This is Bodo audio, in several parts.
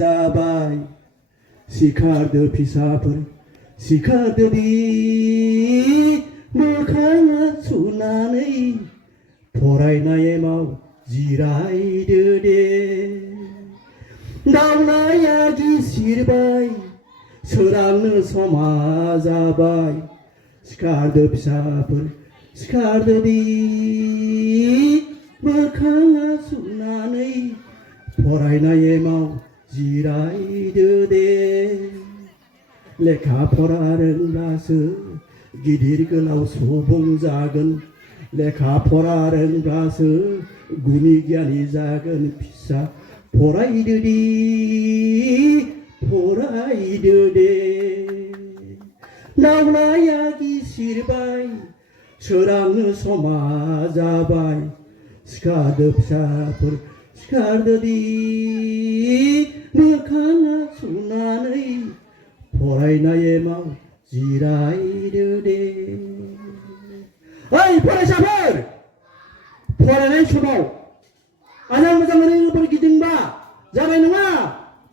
जाबाय सिखारदो फिसाफोर सिखारदोदि मोखाङा सुनानै फरायनायाव जिरायदो दे दावलाया गिसिरबाय सोरांनो समा जाबाय सिखारदो फिसाफोर सिखारदोदि मोखाङा सुनानै फरायनायाव जिरायदो दे लेखा फरा रोंब्लासो गिदिर गोलाव सुबुं जागोन लेखा फरा रोंब्लासो गुनि गियानि जागोन फिसा फरायदो दे दावलाया गिसिरबाय सोरांनो समा जाबाय सिखारदो फिसाफोर सिखारदो मोखाङा सुनानै फरायनायाव जिरायदो दे ओइ फरायसाफोर फरायनाय समाव आजां मोजाङै बोर गिदिंबा जानाय नङा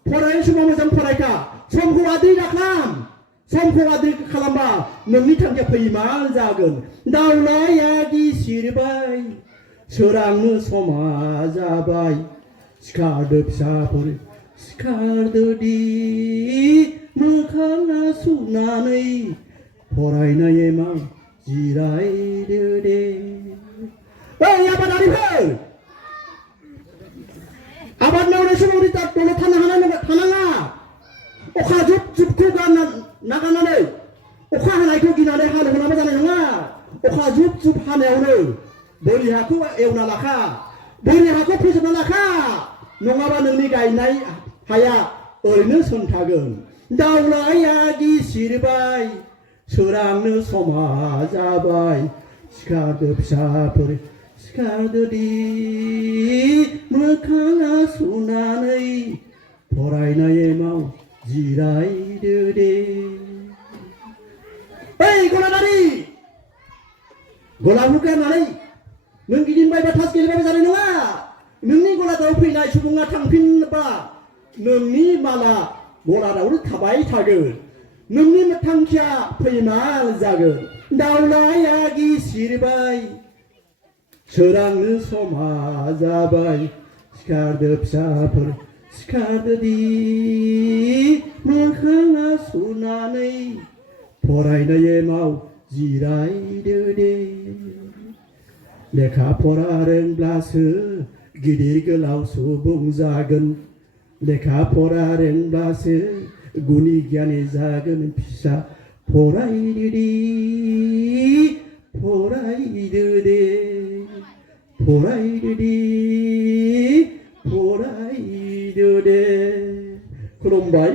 फरायनाय समाव मोजां फरायखा समखौ आद्रि दाखालाम समखौ आद्रि खालामबा नोंनि थांखिया फैमाल जागोन दावलाया गिसिरबाय सोरांनो समा जाबाय सिखारदो फिसाफोर सिखारदो मोखाङा सुनानै फरायनायाव जिरायदो दे ओइ आबादारिफोर आबाद मावनाय समाव दलद थानाङा अखा जुब जुबखौ नागारनानै अखा हानायखौ गिनानै हालेवनाबो जानाय नङा अखा जुब जुब हानायावनो बोरि हाखौ एवना लाखा बोरि हाखौ फोजोबना लाखा नङाबा नोंनि गायनाय हाया ओरैनो सोमथागोन दावलाया गिसिरबाय सोरांनो समा जाबाय सिखारदो फिसाफोर सिखारदो मोखाङा सुनानै फरायनायाव जिरायदो दे ओइ गलादारि गलाखौ गारनानै नों गिदिंबायबा थास गेलेबाबो जानाय नङा नोंनि गलादाव फैनाय सुबुङा थांफिनबा नोंनि माला गलादावनो थाबाय थागोन नोंनि थांखिया फैमाल जागोन दावलाया गिसिरबाय सोरांनो समा जाबाय सिखारदो फिसाफोर सिखारदो मोखाङा सुनानै फरायनायाव जिरायदो दे लेखा फरा रोंब्लासो गिदिर गोलाव सुबुं जागोन लेखा फरा रोंब्लासो गुनि गियानि जागोन फिसा फरायदो दे खुलुमबाय।